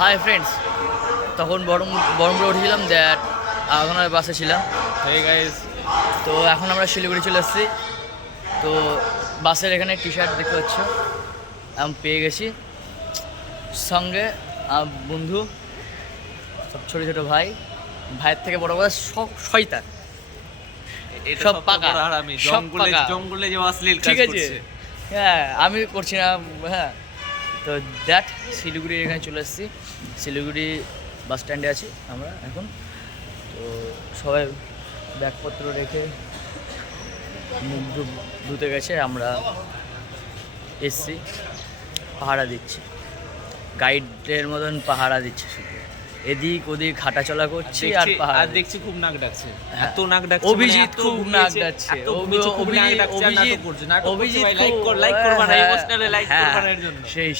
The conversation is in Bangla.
হাই ফ্রেন্ডস, তখন বহরমপুরে উঠেছিলাম, দ্যাট এখন আর বাসে ছিলাম। হেই গাইস, তো এখন আমরা শিলিগুড়ি চলে এসেছি। তো বাসের এখানে টি শার্ট দেখতে পাচ্ছ, আমি পেয়ে গেছি। সঙ্গে বন্ধু, সব ছোটো ছোটো ভাইয়ের থেকে বড় বড় সব শয়তান, সব পাকা, হারামি, সব জঙ্গলে পাকা। জঙ্গলে যে অশ্লীল কাজ ঠিক আছে, করছে। হ্যাঁ আমি করছি না। হ্যাঁ, তো দ্যাট শিলিগুড়ি এখানে চলে এসেছি। শিলিগুড়ি বাস স্ট্যান্ডে আছি আমরা এখন। তো সবাই ব্যাগপত্র রেখে মুখ ধুতে গেছে, আমরা এসছি, পাহারা দিচ্ছি, গাইডের মতন পাহারা দিচ্ছে, শুধু এদিক ওদিক হাঁটাচলা করছি আর পাহারা আর দেখছি খুব নাক ডাকছে, হ্যাঁ। এত নাক ডাকছে, অভিজিৎ খুব নাক ডাকছে, অভিজিৎ লাইক করবা না, ইমোশনালি লাইক হ্যাঁ, করবা না এর জন্য। সেই